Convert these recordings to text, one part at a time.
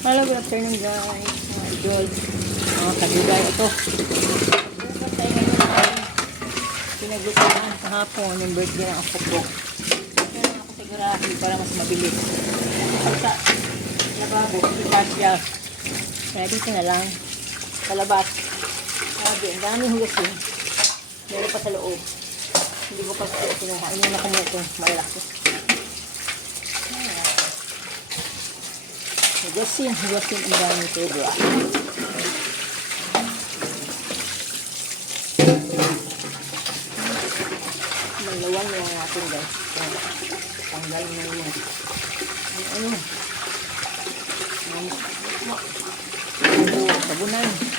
Hello, good afternoon guys. Mga idol. Mga kadigay. Ito. Bukas tayo ngayon ay pinaglutuan kahapon yung birthday ng ako ko. Kaya ako sigurado para mas mabilis. Kasi sa lababo, si Pasya. Kaya dito na lang. Sa labas. Sabi, ang dami hugasin. Meron pa sa loob. Hindi ko pa kinuha. Inuna ko muna ito. Malaki. Hugasin, hugasin ang dami sobra. Malawan lang natin guys. Tanggal na yun. Ano, ano? Ano, sabunan.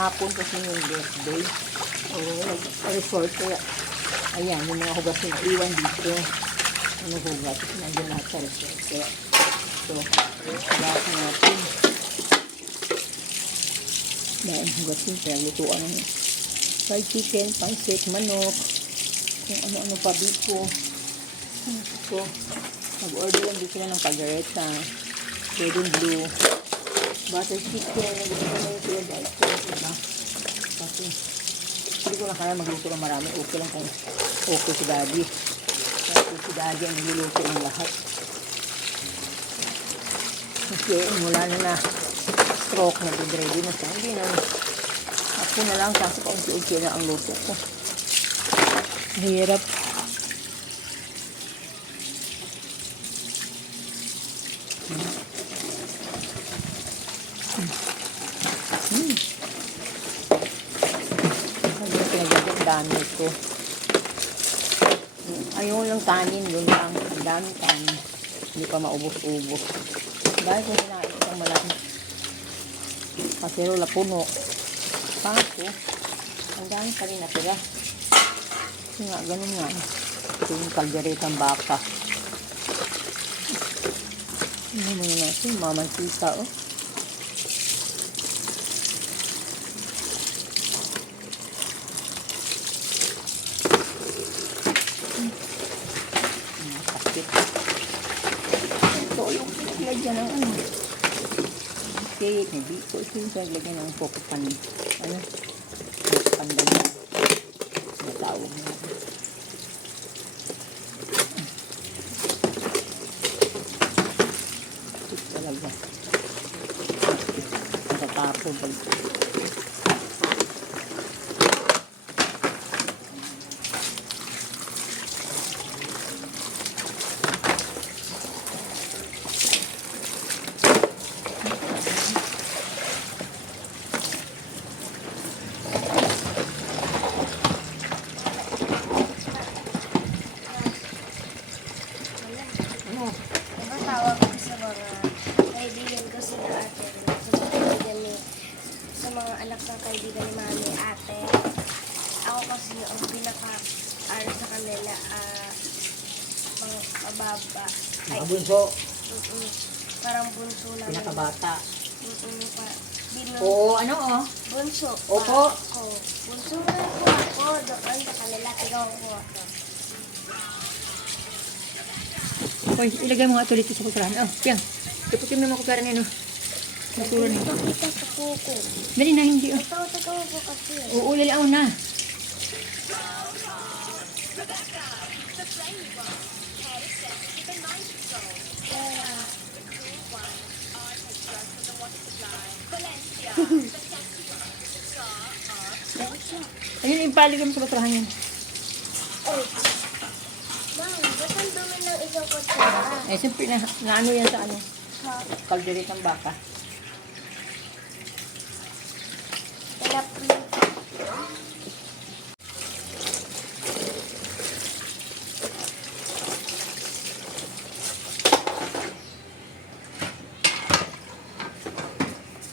Kahapon kasi yung birthday. O, nag-resort kaya. Ayan, yung mga hugas na iwan dito. Ano hugas? Nandiyan lahat sa resort. Kaya, so, hugas natin. Dahil hugasin, kaya lutuan ng fried chicken, pancit, manok, kung ano-ano pa dito. So, nag-order lang dito na ng caldereta, red and blue, butter chicken, nagluto na yung sila guys. Diba? Kasi, hindi ko na kaya magluto ng marami. Okay lang kung okay si daddy. Kasi si daddy ang nagluluto ng lahat. Kasi mula na na stroke na din ready na siya. Hindi na. Ako na lang kasi kaunti-unti na ang luto ko. Hirap. Hmm. Ano yung pinagagawin ang dami ko. Ayun lang kanin, yun lang. Ang dami kanin. Hindi pa maubos-ubos. Dahil kung sinain isang malaki. Kaserola puno. Kaso, ang dami pa rin natira. Nga, ganun nga. Ito yung kalderetang baka. Ano muna natin, mamantika, oh. Mga sakit. Ito yung pinaglagyan ng ano. Okay, hindi ko yung pinaglagyan ng popopan. Ano? Pandan. Natawag na. Ito talaga. Natatapon pag ano. Diba tawag ko sa mga kaibigan ko sila ate, sa mga kaibigan ni, sa mga anak ng kaibigan ni mami ate. Ako kasi ang pinaka ano sa kanila, ah, mga mababa. Ay, Mga bunso, mm-mm, parang bunso namin. pinakabata. Mm-mm, pa, binu, Oo, ano oh. bunso. Opo. Ako. Bunso na po ako doon sa kanila. Tigaw ko ako. Hoy, ilagay mo nga ito dito sa kutsarahan. Oh, yan. Kaputin mo yung kutsarahan yun, oh. Masulan. Ipakita sa kuko. Dali na, hindi, oh. Ito, tigaw ko kasi. Oo, lalaw na. Ayun, ipaligay mo sa kutsarahan yan. Ay. Ma'am, ba't ang dumi ng isang kutsara? Eh, siyempre, na, na ano yan sa ano? Ha? Kalderitang baka.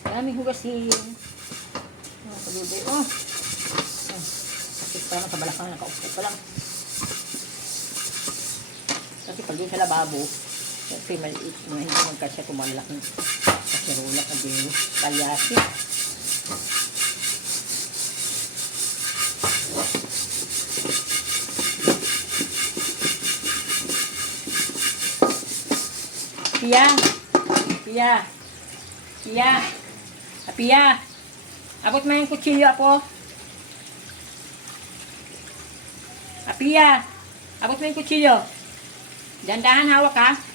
Daming hugasin. Mga kaduday. Oh. Oh. Kasi parang sa balakang nakaupo pa lang. Kasi pag doon sa lababo, kasi maliit na hindi magkasya kung malaking kaserola at yung kalyasi. Pia! Pia! Pia! Ah, Pia! Abot mo yung kutsilyo ako. Ah, Pia! Abot mo yung kutsilyo. Dandahan hawak ha.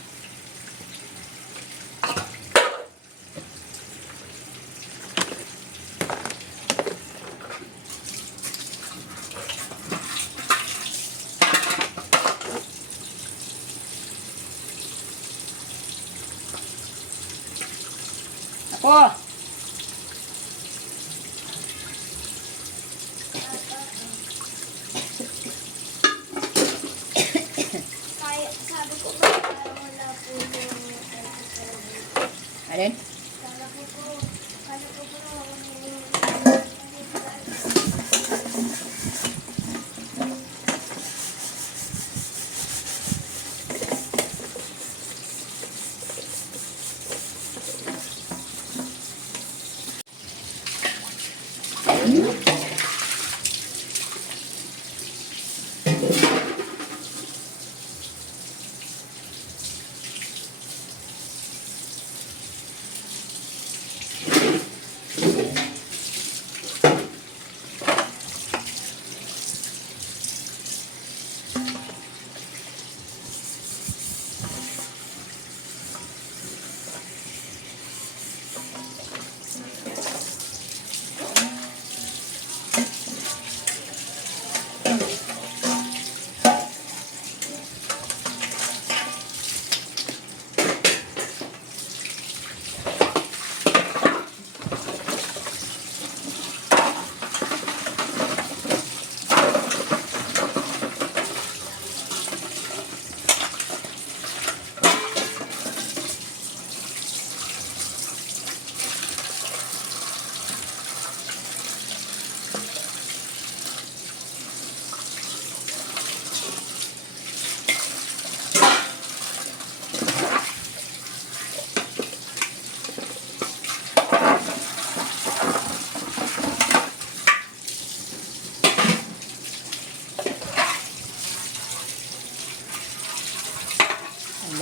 Ako!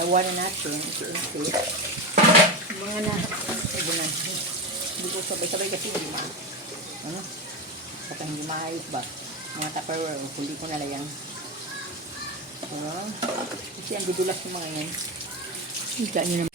Ang lawa na natin. Yung Mga na. Sabi na. Hindi ko sabay-sabay kasi hindi ma. Ano? Baka hindi maayos ba? Mga tupperware. o Huli ko na lang. So, kasi ang bidulas yung mga yan. Kita nyo.